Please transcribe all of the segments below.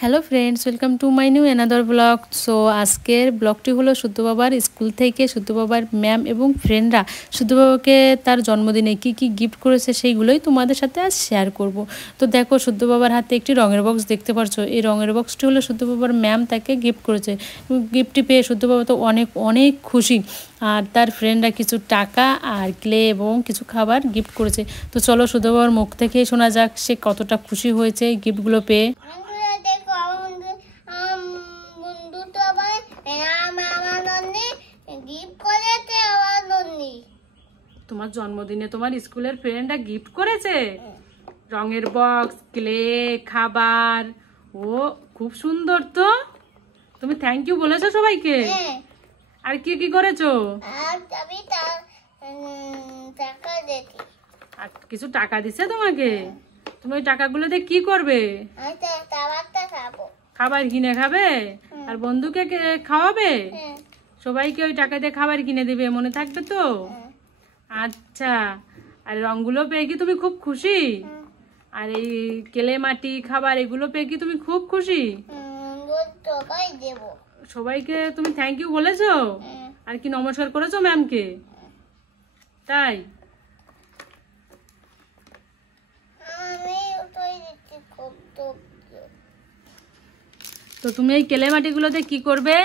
Hello friends, welcome to my new another blog. So আজকের ব্লগটি হলো শুদ্ধ বাবার স্কুল থেকে শুদ্ধ বাবার ম্যাম এবং ফ্রেন্ডরা শুদ্ধ বাবাকে তার জন্মদিনে কি কি গিফট করেছে সেইগুলোই তোমাদের সাথে আজ শেয়ার করব। তো দেখো, শুদ্ধ বাবার হাতে একটি রঙের বক্স দেখতে পাচ্ছ। এই রঙের বক্সটি হলো শুদ্ধ বাবার ম্যাম তাকে গিফট করেছে। গিফটটি পেয়ে শুদ্ধ বাবা তো অনেক অনেক খুশি। আর তার ফ্রেন্ডরা কিছু টাকা আর ক্লে এবং কিছু খাবার গিফট করেছে। তো চলো শুদ্ধ বাবার মুখ থেকেই শোনা যাক সে কতটা খুশি হয়েছে এই গিফটগুলো পেয়ে। তোমার জন্মদিনে তোমার স্কুলের ফ্রেন্ডরা গিফট করেছে রঙের বক্স, ক্লে, খাবার। ও খুব সুন্দর। তো তুমি থ্যাংক ইউ বলেছো সবাইকে? আর কি কি করেছো? আর কিছু টাকা দিছে তোমাকে? তুমি ওই টাকাগুলো দিয়ে কি করবে? খাবার কিনে খাবে আর বন্ধুকে খাওয়াবে? সবাইকে ওই টাকা দিয়ে খাবার কিনে দিবে, মনে থাকবে তো? আচ্ছা, আর রঙগুলো পেয়ে কি তুমি খুব খুশি? আর এই কেলে মাটি খাবার এগুলো পেয়ে কি তুমি খুব খুশি? সবাইকে তুমি থ্যাংক ইউ বলেছো? আর কি নমস্কার করেছো ম্যামকে? তাই? তো তুমি এই কেলে মাটিগুলোতে কি করবে?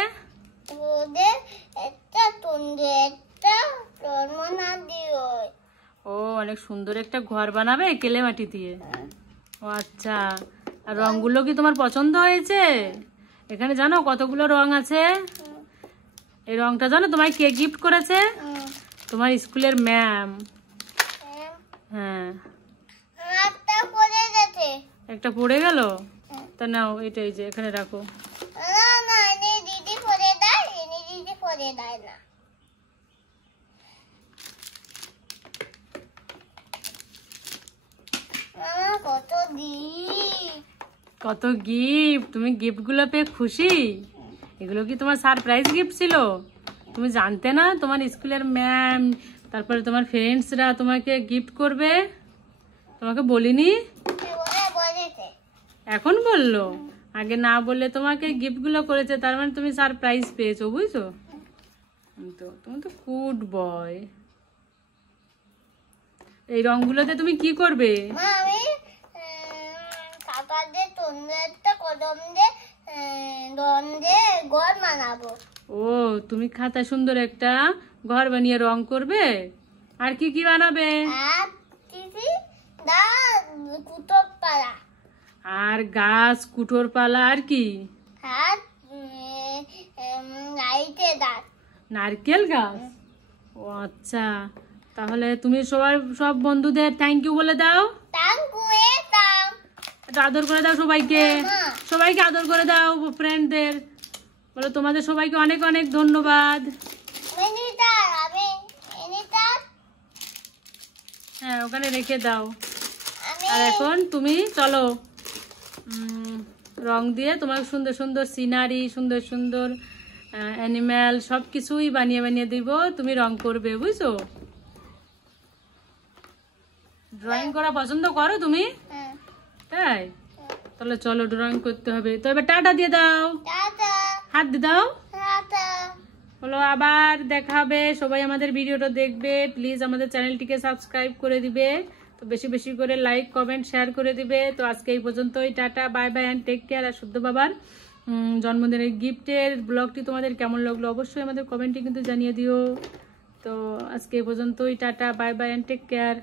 ও অনেক সুন্দর একটা ঘর বানাবে কেলে মাটি দিয়ে। ও আচ্ছা, আর রংগুলো কি তোমার পছন্দ হয়েছে? এখানে জানো কতগুলো রং আছে? এই রংটা জানো তোমায় কে গিফট করেছে? তোমার স্কুলের ম্যাম। হ্যাঁ, একটা পড়ে গেল। তা নাও, এটাই যে এখানে রাখো। কত গিফট! তুমি গিফট গুলো পেয়ে খুশি? এগুলো কি তোমার সারপ্রাইজ গিফট ছিল? তুমি জানতে না তোমার স্কুলের ম্যাম তারপরে তোমার ফ্রেন্ডসরা তোমাকে গিফট করবে? তোমাকে বলিনি? এখন বললো? আগে না বললে তোমাকে গিফট গুলো করেছে, তার মানে তুমি সারপ্রাইজ পেয়েছো, বুঝছো? তো তুমি তো গুড বয়। এই রংগুলোতে তুমি কি করবে? ও তুমি খাতা সুন্দর একটা ঘর বানিয়ে রং করবে। আর কি কি বানাবে? আর গাছ, কুটোর পালা, আর কি? নারকেল গাছ। ও আচ্ছা, তাহলে তুমি সব বন্ধুদের থ্যাংক ইউ বলে দাও। আদর করে দাও সবাইকে। সবাইকে আদর করে দাও ফ্রেন্ডদের। বলো তোমাদের সবাইকে অনেক অনেক ধন্যবাদ। হ্যাঁ, ওখানে রেখে দাও। আর এখন তুমি চলো, রং দিয়ে তোমার সুন্দর সুন্দর সিনারি, সুন্দর সুন্দর অ্যানিম্যাল সব কিছুই বানিয়ে বানিয়ে দিব। তুমি রং করবে, বুঝছো? ড্রয়িং করা পছন্দ করো তুমি? তাই? তাহলে চলো, ড্রয়িং করতে হবে। তো এবার টাটা দিয়ে দাও, হাত দিয়ে দাও। বলো আবার দেখা হবে। সবাই আমাদের ভিডিওটা দেখবে, প্লিজ আমাদের চ্যানেলটিকে সাবস্ক্রাইব করে দিবে। তো বেশি বেশি করে লাইক, কমেন্ট, শেয়ার করে দিবে। তো আজকে এই পর্যন্তই। Tata, bye bye and take care. আর শুদ্ধ বাবার জন্মদিনের গিফটের ব্লগটি তোমাদের কেমন লাগলো অবশ্যই আমাদের কমেন্টে কিন্তু জানিয়ে দিও। তো আজকে এই পর্যন্তই। Tata, bye bye and take care.